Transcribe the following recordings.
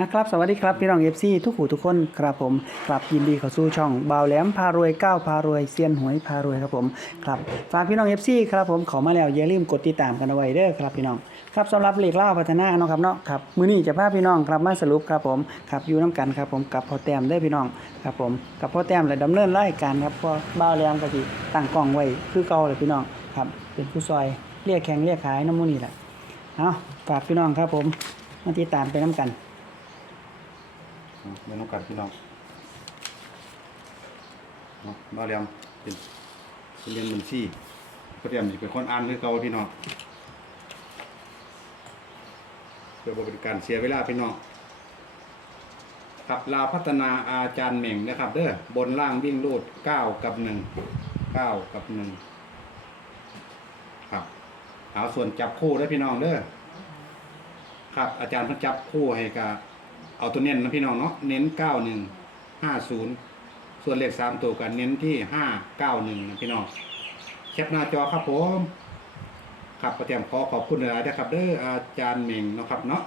อะครับสวัสดีครับพี่น้องเอฟซีทุกหูทุกคนครับผมครับยินดีเข้าสู่ช่องบ่าวแหลมพารวยก้าวพารวยเซียนหวยพารวยครับผมครับฝากพี่น้องเอฟซีครับผมขอมาแล้วอย่าลืมกดติดตามกันเอาไว้เด้อครับพี่น้องครับสำหรับเลขเล่าพัฒนาเนาะครับเนาะครับมือนี้จะพาพี่น้องครับมาสรุปครับผมครับอยู่น้กันครับผมกับพ่อแต้มเด้พี่น้องครับผมกับพ่อแต้มและดำเนินรายการครับพอบ่าวแหลมก็สิตั้งกล้องไว้คือเก่าเลยพี่น้องครับเป็นผู้ซอยเรียกแข่งเรียกขายน้ำมูนี่แหละเอาฝากพี่น้องครับผมมาติดตามไปน้กัน เมนูกัดพี่น้องเนาะมาเรียมเป็นเป็นเรียนบัญชีก็เตรียมสิเป็นคนอ่านคือเก่าพี่น้องเพื่อบ่เป็นการเสียเวลาพี่น้องครับลาพัฒนาอาจารย์เหม่งนะครับเด้อบนล่างวิ่งรูดเก้ากับหนึ่งเก้ากับหนึ่งครับเอาส่วนจับคู่ได้พี่น้องเด้อครับ อาจารย์เพิ่นจับคู่ให้กับ เอาตัวเน้นนะพี่น้องเนาะเน้นเก้าหนึ่งห้าศูนย์ส่วนเลขสามตัวกันเน้นที่ห้าเก้าหนึ่งนะพี่น้องแคปหน้าจอครับผมครับประเตรียมขอขอบคุณหลายนะครับเด้ออาจารย์เหม่งนะครับเนาะ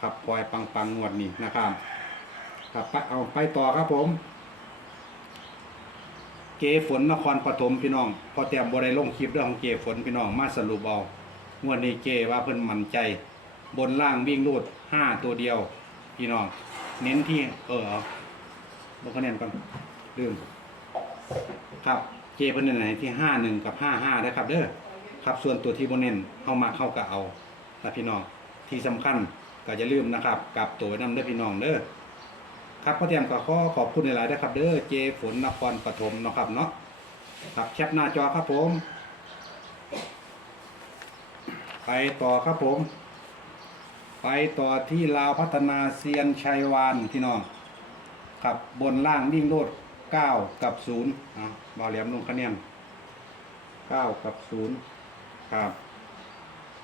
ครับปล่อยปังปังงวดนี้นะครับครับไปเอาไปต่อครับผม เกฝนนครปฐมพี่น้อง พอเตรียมบริลงคลิปเรื่องของเกฝนพี่น้องมาสรุปเอางวดนี้เกว่าเพิ่นมั่นใจ บนล่างวิ่งรูดห้าตัวเดียว พี่น้อง เน้นที่ เออเอาลงคะแนนก่อนลืมครับ เจเพิ่นเน้นไหนที่ห้าหนึ่งกับห้าห้าได้ครับเด้อครับส่วนตัวที่บเน้นเข้ามาเข้ากับเอานะพี่น้องที่สำคัญก็จะลืมนะครับกลับตัวไว้นำเด้อพี่น้องเด้อครับพ่อเตรียมก็ขอขอบคุณหลายๆนะครับ เด้อเจฝนนครปฐมนะครับเนาะครับแคปหน้าจอครับผม ไปต่อครับผม ไปต่อที่ลาวพัฒนาเซียนชัยวานพี่น้องขับบนล่างวิ่งโลดเก้ากับศูนย์อะบาเหลียมลงคะแนนเก้ากับศูนย์ครับ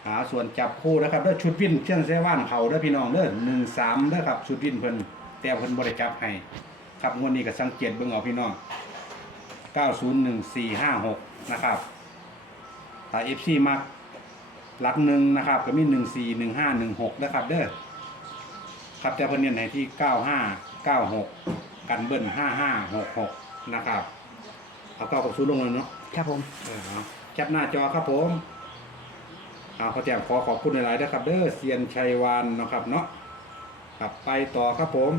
หาส่วนจับคู่นะครับเด้อชุดวินเชื่องเซว่านเขาเด้อพี่น้องเด้อหนึ่งสามเด้อครับชุดวินเพิ่นแต่เพิ่นบริจับให้ครับงวดนี้ก็สังเกตเบิ่งเอาพี่น้องเก้าศูนย์หนึ่งสี่ห้าหกนะครับถ้าเอฟซีมัก หลักหนึ่งนะครับก็มีหนึ่งสี่หนึ่งห้าหนึ่งหกนะครับเด้อครับแต่เพิ่นเน้นให้ที่เก้าห้าเก้าหกกันเบิ้ลห้าห้าหกหกนะครับเอาเก้ากับศูนย์ลงเลยเนาะครับผมเออเอาแคปหน้าจอครับผมเอาขอแจ้งขอขอบคุณหลายๆนะครับเด้อเซียนชัยวานเนาะครับเนาะครับไปต่อครับผม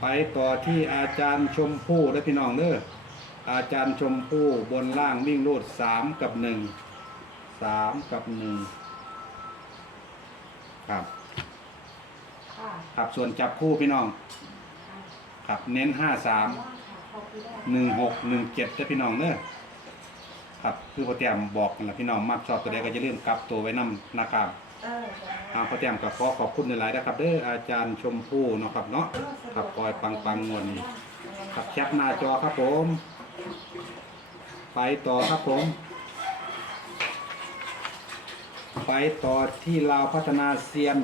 ไปต่อที่อาจารย์ชมพู่และพี่น้องเด้ออาจารย์ชมพู่บนล่างวิ่งรูดสามกับหนึ่ง สามกับหนึ่งครับ ค่ะครับส่วนจับคู่พี่น้อง ครับเน้นห้าสามหนึ่งหกหนึ่งเจ็ดจะพี่น้องเด้อครับคือพอเตรียมบอกกันละพี่น้องมักชอบตัวใดก็จะเริ่าลืมกลับตัวไว้นำนะครับเออทางพอเตรียมก็ขอขอบคุณหลายๆนะครับเด้ออาจารย์ชมพู่เนาะครับเนาะครับคอยปังปังๆงวดนี้ครับแคปหน้าจอครับผม ไปต่อครับผม ไปต่อที่ลาวพัฒนาเซียน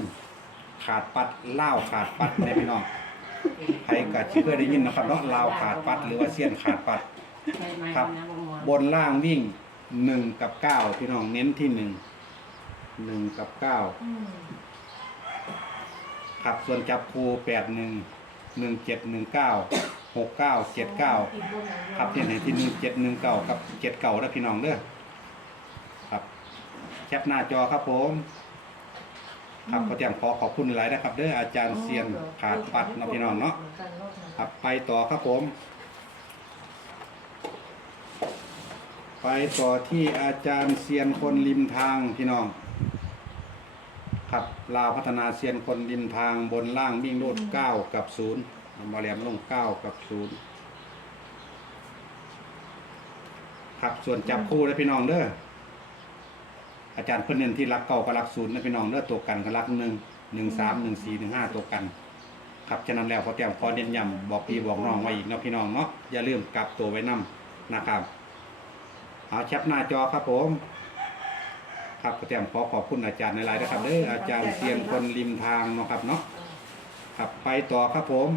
ขาดปัดเล่าวขาดปัดเนี่ยพี่น้องใครก็เคยได้ยินนะครับเนาะลาวขาดปัดหรือว่าเซียนขาดปัดครับบนล่างวิ่งหนึ่งกับเก้าพี่น้องเน้นที่หนึ่งหนึ่งกับเก้าอืมครับส่วนจับคูแปดหนึ่งหนึ่งเจ็ดหนึ่งเก้าหกเก้าเจ็ดเก้าครับที่ไหนที่หนึ่งเจ็ดหนึ่งเก้ากับเจ็ดเก้าแล้วพี่น้องเด้อครับ แคปหน้าจอครับผม ครับก็เตรียมขอขอบคุณหลายนะครับ เด้ออาจารย์เซียนขาดปัดเนาะพี่น้องเนาะครับไปต่อครับผม ไปต่อที่อาจารย์เซียนคนริมทางพี่น้องครับลาวพัฒนาเซียนคนริมทางบนล่างวิ่งโลดเก้ากับศูนย์มาเรียมลงเก้ากับศูนย์ครับส่วนจับคู่นะพี่น้องเด้อ อาจารย์เพิ่นเน้นที่รักเก่ากับรักศูนย์นะพี่น้องเด้อตัวกันกับรักหนึ่งหนึ่งสามหนึ่งสี่หนึ่งห้าตัวกัน ครับฉะนั้นแล้วพอเตรียมขอเน้นย้ำบอกพี่บอกน้องไว้อีกนะพี่น้องเนาะอย่าลืมกลับตัวไว้นํนะครับเอาแคปหน้าจอครับผม ครับพอเตรียมขอขอบคุณอาจารย์ในไลน์นะครับเด้ออาจารย์เซียนคนริมทางเนาะครับเนาะครับไปต่อครับผม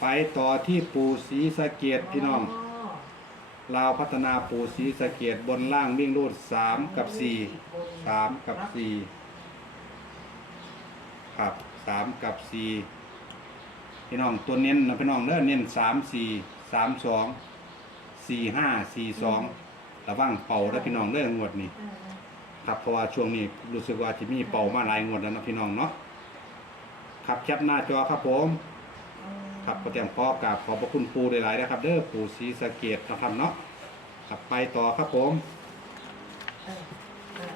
ไปต่อที่ปู่ศรีสะเกดพี่น้อง ลาวพัฒนาปูสีสะเกตบนล่างวิ่งรูดสามกับสี่สามกับสี่ครับสามกับสี่พี่น้องตัวเน้นนะพี่น้องเด้อเน้นสามสี่สามสองสี่ห้าสี่สองระวังเป่าได้อพี่น้องเด้องวดนี้ ครับเพราะว่าช่วงนี้รู้สึกว่าจะมีเป่ามาหลายงวดแล้วนะพี่น้องเนาะครับแคปหน้าจอครับผม ครับก็เตรียมขอกราบขอบพระคุณปูหลายๆนะครับ เด้อปูศรีสะเกดนะครับเนาะครับไปต่อครับผมเออเออ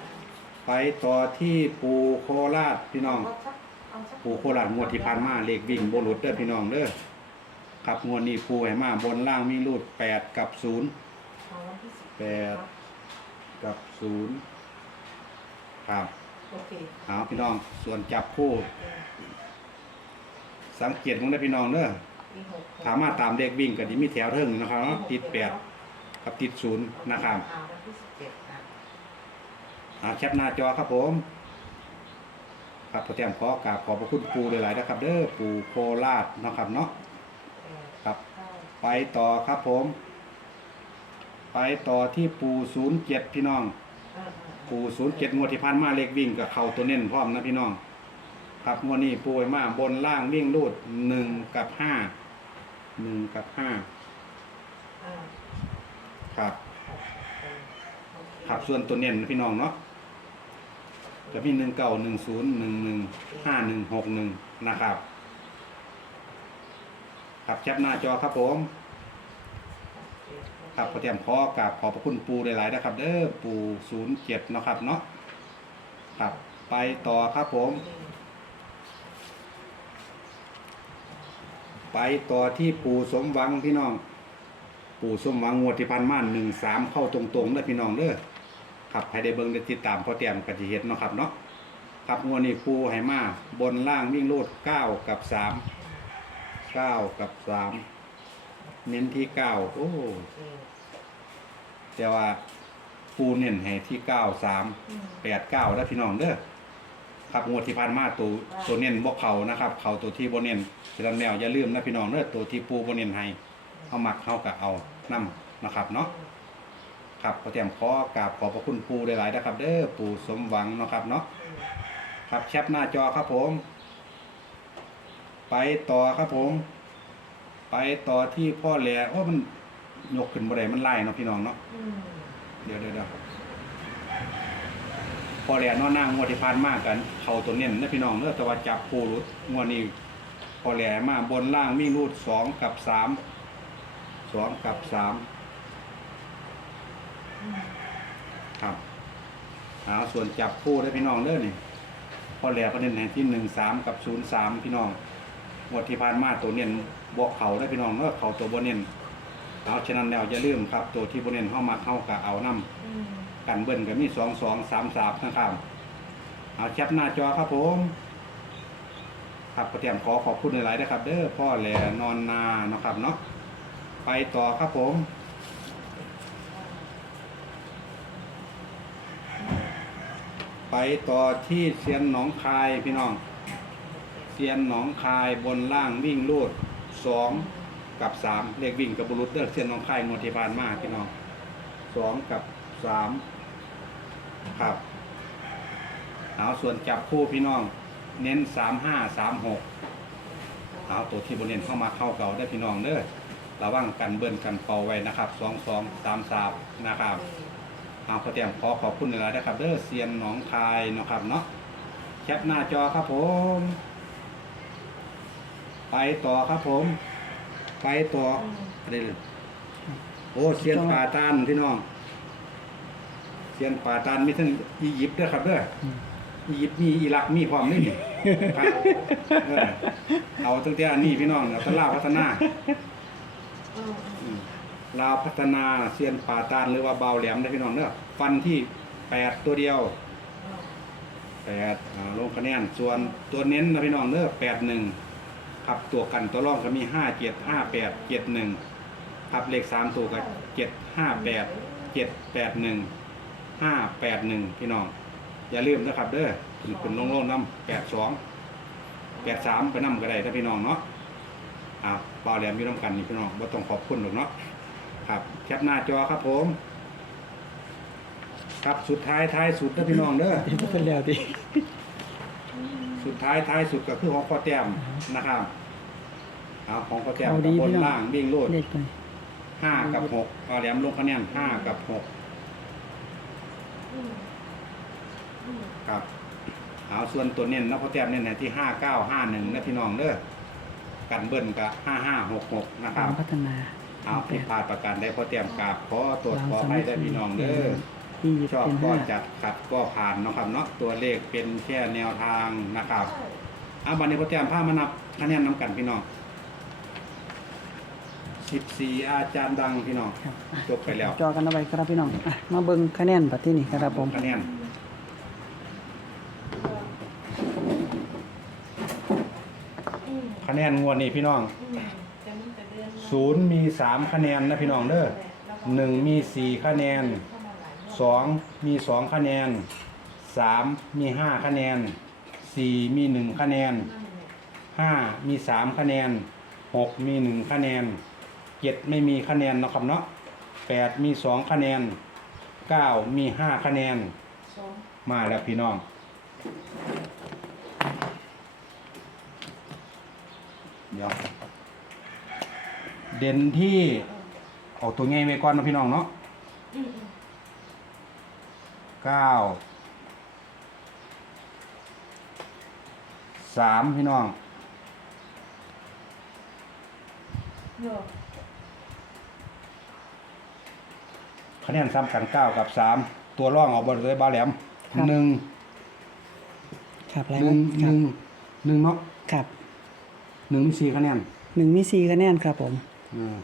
ไปต่อที่ปูโคราชพี่น้องเอาสักเอาสักปูโคราชงวดที่ผ่านมาเลขวิ่งบรุษเด้อพี่น้องเด้อครับงวดนี้ปูให้มาบนล่างมีรูดแปดกับศูนย์เอาวันที่สิบแปดกับศูนย์ครับ โอเค เอาพี่น้องส่วนจับคู่เออ สังเกตมึงได้อพี่น้องเด้อมีหกถามมาตามเลขวิ่งก็ดีมีแถวเทิงนะครับเนาะติดแปดกับติดศูนย์นะครับเอาวันที่สิบเจ็ดนะอาแคปหน้าจอครับผมครับพอแต้มขอกราบขอบพระคุณปูหลายๆนะครับ เด้อปูโคราชนะครับเนาะแปดครับเก้าไปต่อครับผม ไปต่อที่ปูศูนย์เจ็ดพี่น้องเออเออปูศูนย์เจ็ดงวดที่พันมาเลขวิ่งกับเข่าตัวเน้นพร้อมนะพี่น้อง ครับงวดนี้ปูไว้มากบนล่างวิ่งรูดหนึ่งกับห้าหนึ่งกับห้าครับ ครับส่วนตัวเน้นนะพี่น้องเนาะจะมีหนึ่งเก้าหนึ่งศูนย์หนึ่งหนึ่งห้าหนึ่งหกหนึ่งนะครับ ครับแคปหน้าจอครับผม ครับพอเตรียมขอกราบขอบพระคุณปูหลายๆนะครับ เด้อปูศูนย์เจ็ดนาะครับเนาะครับ ไปต่อครับผม ไปต่อที่ปูสมหวังพี่น้อง ปูสมหวังงวดที่พันม่านหนึ่งสามเข้าตรงๆเด้พี่น้องเด้อครับให้ได้เบิ่งได้ติดตามพอเตรียมกะทิเฮ็ดเนาะครับเนาะครับงวดนี้ปูให้มาบนล่างวิ่งโลดเก้ากับสามเก้ากับสามเน้นที่เก้าโอ้แต่ว่าปูเน้นให้ที่เก้าสามอืมแปดเก้าแล้วพี่น้องเด้อ ครับงวดที่ผ่านมาตัวตัวเน้นบ่เขานะครับ เขาตัวที่บ่เน้นฉะนั้นแล้วอย่าลืมนะพี่น้องเด้อตัวที่ปูบ่เน้นให้เอามักเข้ากับเอานํนะครับเนาะครับขอเตรียมขอกราบขอบพระคุณปูหลายๆนะครับ เด้อปูสมหวังเนาะครับเนาะอืมครับแคปหน้าจอครับผม ไปต่อครับผม ไปต่อที่พ่อแหล่โอ้มันยกขึ้นบ่ได้มันไล่เนาะพี่น้องเนาะอืมเดี๋ยวเดี๋ยวเดี๋ยว พอแหล่นอนนั่งงวดที่ผ่านมากกัน เขาตัวเน้นนะพี่น้องเนื้อต่ว่าจับปูรุดงวดนี้พอแหล่มาบนล่างมีรูดสองกับสามสองกับสามครับหาส่วนจับคู่ได้พี่น้องเด้อนี่พอแหล่ประเด็นแห่งที่หนึ่งสามกับศูนย์สามพี่น้องงวดที่ผ่านมาตัวเน้นบอกเขาได้พี่น้องเนื้อเขาตัวบนเน้นเอาฉะนั้นแล้วอย่าลืมครับ ตัวที่บนเน้นเข้ามาเข้ากับเอานํอืม กันเบิ้ลก็มีสองสองสามสามนะครับเอาแคปหน้าจอครับผมครับก็เตรียมขอขอบคุณหลายๆนะครับ เด้อพ่อแหล่นอนนานะครับเนาะไปต่อครับผมไปต่อที่เซียนหนองคายพี่น้อง เซียนหนองคายบนล่างวิ่งลูดสองกับสามเลขวิ่งกับบุรุษเด้อเซียนหนองคายงวดที่ผ่านมาพี่น้องสองกับสาม ครับ เอาส่วนจับคู่พี่น้อง เน้นสามห้าสามหกเอาตัวที่บนเน้นเข้ามาเข้าเก่าได้พี่น้องเด้อระวังกันเบิ้ลกันเป่าไว้นะครับสองสองสามสามนะครับเอาขอเตรียมขอขอบคุณหลายๆนะครับเด้อเซียนหนองคายนะครับเนาะแคปหน้าจอครับผม ไปต่อครับผม ไปต่ออะไรเลยโอ้เซียนป่าตานพี่น้อง เซียนป่าตานมีทั้งอียิปต์ด้วยครับเด้อออียิปต์มีอิรักมีพร้อมนี่นี่ครับเออเอาตั้งแต่อันนี้พี่น้องเอาแตลาวพัฒนาอืมอืมลาวพัฒนาเซียนป่าตานหรือว่าเบาแหลมได้พี่น้องเด้อฟันที่แปดตัวเดียวอืมแปดอ่าลงคะแนนส่วนตัวเน้นนะพี่น้องเด้อแปดหนึ่งครับตัวกันตัวร่องก็มีห้าเจ็ดห้าแปดเจ็ดหนึ่งครับเลขสามตัวก็เจ็ดห้าแปดเจ็ดแปดหนึ่ง ห้าแปดหนึ่งพี่น้อง อย่าลืมนะครับเด้อคุณคุณลงลงน้ำแปดสองแปดสามไปน้ำก็ได้ถ้าพี่น้องเนาะอ่าเบาแหลมอยู่น้ำกันนี่พี่น้องว่าต้องขอบคุณหรอกเนาะครับแคปหน้าจอครับผม ครับสุดท้ายท้ายสุดนะพี่น้องเด้อเดี๋ยวเป็นแล้วดิสุดท้ายท้ายสุดก็คือของพ่อแต้มนะครับเอาของพ่อแต้มเอาดีบนพี่น้องล่างวิ่งโลดเลขตัวห้ากับหกเอาแหลมลงคะแนนห้ากับหกอืมอืม ครับเอาส่วนตัวเน้นนะพ่อแต้มเน้นให้ที่ห้าเก้าห้าหนึ่งนะพี่น้องเด้อกันเบิ้ลกับห้าห้าหกหกนะครับพัฒนาเอาผิดพลาดประการได้พ่อแต้มกราบขอตรวจขอให้ได้พี่น้องเด้อที่ยึดชอบเป็นก็ห้าจัดขัดก็ผ่านเนาะครับเนาะตัวเลขเป็นแค่แนวทางนะครับใช่เอาบันนี้พ่อแต้มพามานับคะแนนนำกันพี่น้อง สิบสี่อาจารย์ดังพี่น้องครับอะจบไปแล้วจอกันเอาไว้ครับพี่น้องอะมาเบิ่งคะแนนบัดที่นี่ครับผมคะแนนอืมคะแนนงวดนี้พี่น้องอืมจะมันจะเดือนละศูนย์มีสามคะแนนนะพี่น้องเด้อหนึ่งมีสี่คะแนนเข้ามาหลายรอบสองมีสองคะแนนสามมีห้าคะแนนสี่มีหนึ่งคะแนนนั่นแหละห้ามีสามคะแนนหกมีหนึ่งคะแนน เจ็ดไม่มีคะแนนนะครับเนาะแปดมีสองคะแนนเก้ามีห้าคะแนน สองมาแล้วพี่น้อง เดี๋ยว เด่นที่เอาตัวง่ายไว้ก่อนนะพี่น้องเนาะอืมอืมเก้าสามพี่น้องโย คะแนนซ้ำกันเก้ากับสามตัวร่องออกบนเลยบาแหลมหนึ่งครับหแล้วนึ่งคหรับนึ่งหนึ่งเนาะครับหนึ่งมีสี่คะแนนหนึ่งมีสี่คะแนนครับผมอืม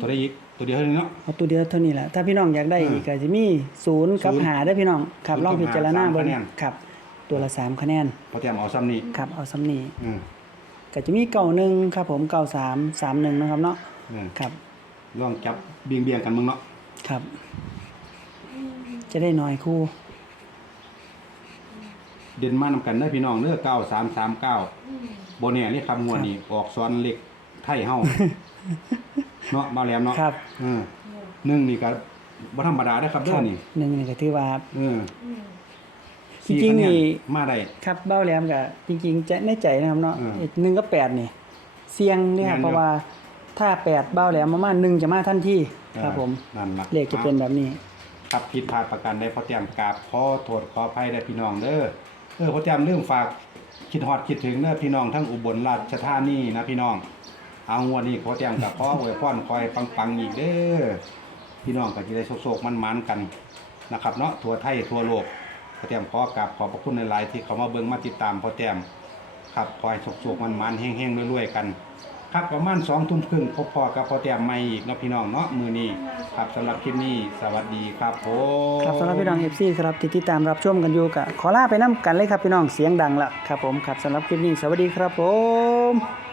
ตัวได้อีกตัวเดียวเท่านี้เนาะ เอาตัวเดียวเท่านี้แหละถ้าพี่น้องอยากได้อืมอีกก็จะมีศูนย์กับศูนย์หาได้อพี่น้องครับศูนย์ลองพิจารณากับหาเบิ่งสามคะแนน ครับ ตัวละสามคะแนนพอเตรียมเอาซ้ำนี่ครับเอาซ้ำนี้อืมก็จะมีเก่าหนึ่งครับผมเก่าสามสามหนึ่งนะครับเนาะอืมครับ ลองจับเบียงเบียงๆกันมึงเนาะครับอืม จะได้น้อยคู่ เด่นมานำกันเด้อพี่น้องเด้อเก้าสามสามเก้าอืมโบเนี่ยนี่คำงวดนี่ออกซ้อนเล็กไทยเฮา เนาะมาแหลมเนาะครับ เออโยหนึ่งนี่ก็บ่ธรรมดาเด้อครับคเด้รัอบนี่หนึ่งนี่ก็ถือว่า เอออืมจริงๆสี่คะแนี่มาได้ ครับเบ้าแหลมกับจริงๆจะในใจนะครับเนาะอืมหนึ่งกับแปดนี่ เสียงเนี่ยครับแม่นอยู่ เพราะว่าถ้าแปดเบ้าแหลมมามาหนึ่งจะมาทันทีครับผม นั่นล่ะเลขจะเป็นแบบนี้ ครับผิดพลาดประกันได้พอเตรียมกราบขอโทษขออภัยได้พี่น้องเด้อเออพอเตรียมเรื่องฝากคิดฮอดคิดถึงเด้อพี่น้องทั้งอุบลราชธานีนะพี่น้อง เอางวดนี้พอเตรียมกับขออวยพรคอยปังๆอีกเด้อพี่น้องก็จะได้โศกๆมันๆกันนะครับเนาะทั่วไทยทั่วโลกพอเตรียมขอกราบขอบพระคุณในหลายที่เขามาเบิ่งมาติดตามพอเตรียมครับคอยโศกๆมันๆแห้งๆรวยๆกัน ครับประมาณสองทุ่มครึ่งพบพอกับพอเตรียมใหม่อีกเนาะพี่น้องเนาะมือนี้ครับสำหรับคลิปนี้สวัสดีครับผมครับสำหรับพี่น้องเอฟซีครับที่ติดตามรับชมกันอยู่กับขอลาไปน้ำกันเลยครับพี่น้องเสียงดังละครับผมครับสำหรับคลิปนี้สวัสดีครับผม